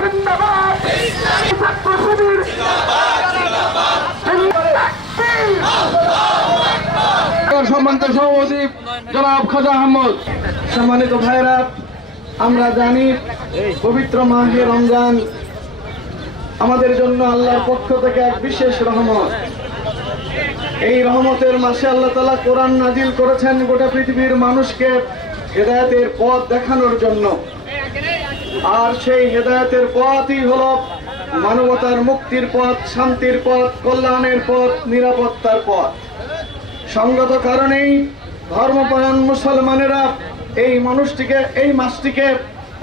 জিন্দাবাদ, ছাত্র শিবির সম্মানিত সভাপতি জনাব খাজা আহমদ। সম্মানিত ভাইরা, আমরা জানি পবিত্র মাহে রমজান আমাদের জন্য আল্লাহর পক্ষ থেকে এক বিশেষ রহমত। এই রহমতের মাসে আল্লাহ তাআলা কোরআন নাজিল করেছেন গোটা পৃথিবীর মানুষকে হেদায়েতের পথ দেখানোর জন্য। আর সেই হেদায়েতের পথই হলো মানবতার মুক্তির পথ, শান্তির পথ, কল্যাণের পথ, নিরাপত্তার পথ। সঙ্গত কারণেই ধর্মপরায়ণ মুসলমানেরা এই মাসটিকে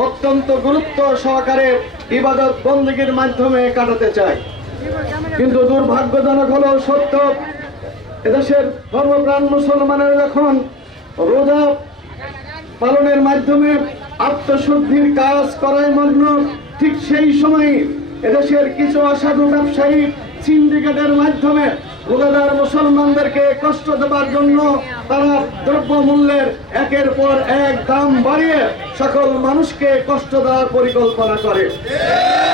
অত্যন্ত গুরুত্ব সহকারে ইবাদত বন্দেগীর মাধ্যমে কাটাতে চায়। কিন্তু দুর্ভাগ্যজনক হলো সত্য, এদেশের ধর্মপ্রাণ মুসলমানেরা যখন রোজা পালনের মাধ্যমে আত্মশুদ্ধির কাজ করায় মগ্ন, ঠিক সেই সময় এদেশের কিছু অসাধু ব্যবসায়ী সিন্ডিকেটের মাধ্যমে রোজাদার মুসলমানদেরকে কষ্ট দেবার জন্য তারা দ্রব্য মূল্যের একের পর এক দাম বাড়িয়ে সকল মানুষকে কষ্ট দেওয়ার পরিকল্পনা করে।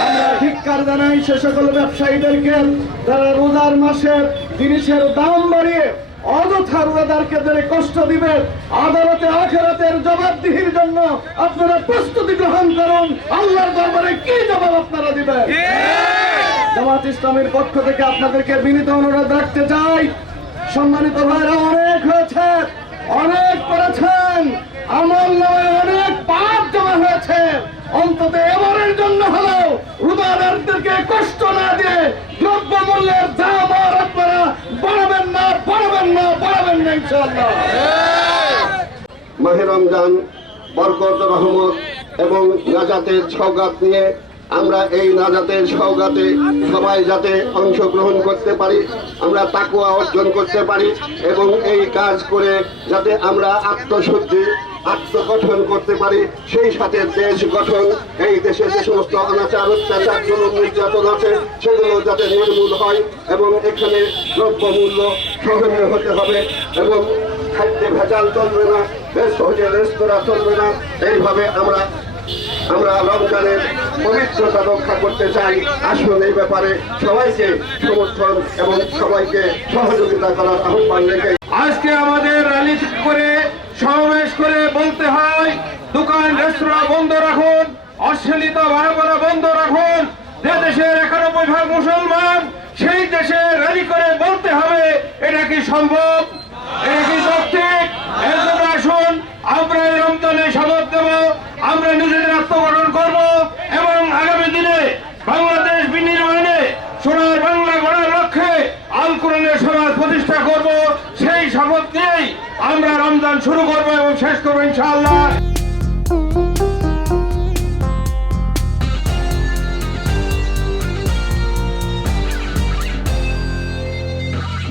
আমরা ধিক্কার জানাই সে সকল ব্যবসায়ীদেরকে, যারা রোজার মাসে জিনিসের দাম বাড়িয়ে অযথা রোজাদারকে যারা কষ্ট দিবে। আদালতে আখিরাতের জবাবদিহির জন্য আপনারা প্রস্তুতি গ্রহণ করুন। আল্লাহর দরবারে কি জবাব আপনারা দিবেন? জামাত ইসলামের পক্ষ থেকে আপনাদেরকে বিনীত অনুরোধ রাখতে চাই, সম্মানিত ভাইরা, অনেক হয়েছে, অনেক করেছেন, আমল নামায় অনেক পাপ জমা হয়েছে। অন্তত এবারের জন্য হলেও রোজাদারদেরকে কষ্ট না দিয়ে দ্রব্য মূল্যের দাম আর আপনারা বাড়াবেন না ইনশাআল্লাহ। মাহে রমজান বরকত, রহমত এবং নাজাতের সওগাত নিয়ে আমরা এই নাজাতের সওগাতে সবাই যাতে অংশগ্রহণ করতে পারি, আমরা তাকওয়া অর্জন করতে পারি এবং এই কাজ করে যাতে আমরা আত্মশুদ্ধি আত্মগঠন করতে পারি, সেই সাথে দেশ গঠন, এই দেশে যে সমস্ত অনাচার অত্যাচার জুলুম নির্যাতন আছে সেগুলো যাতে নির্মূল হয় এবং এখানে দ্রব্যমূল্য সহনীয় হতে হবে এবং খাদ্যে ভেজাল চলবে না, রেস্তোরাঁ চলবে না। এইভাবে আমরা রমজানের পবিত্রতা রক্ষা করতে চাই। আসুন এই ব্যাপারে সবাইকে সমর্থন এবং সবাইকে সহযোগিতা করার আহ্বান রেখে আজকে আমাদের র্যালি করে সমাবেশ করে বলতে হয়, দোকান রেস্তোরাঁ বন্ধ রাখুন, অশ্লীলতা বাড়াবাড়া বন্ধ রাখুন। যে দেশের 91% মুসলমান, সেই দেশে র্যালি করে বলতে হবে এটা কি সম্ভব, এটা কি যৌক্তিক? এর জন্য আসুন আমরা এই রমজানে শপথ দেব, আমরা নিজেদের আত্মগঠন করব এবং আগামী দিনে বাংলাদেশ বিনির্মাণে সোনার বাংলা গড়ার লক্ষ্যে আল কোরআনের সমাজ প্রতিষ্ঠা করব। সেই শপথ নিয়েই আমরা রমজান শুরু করব এবং শেষ করবো ইনশাআল্লাহ।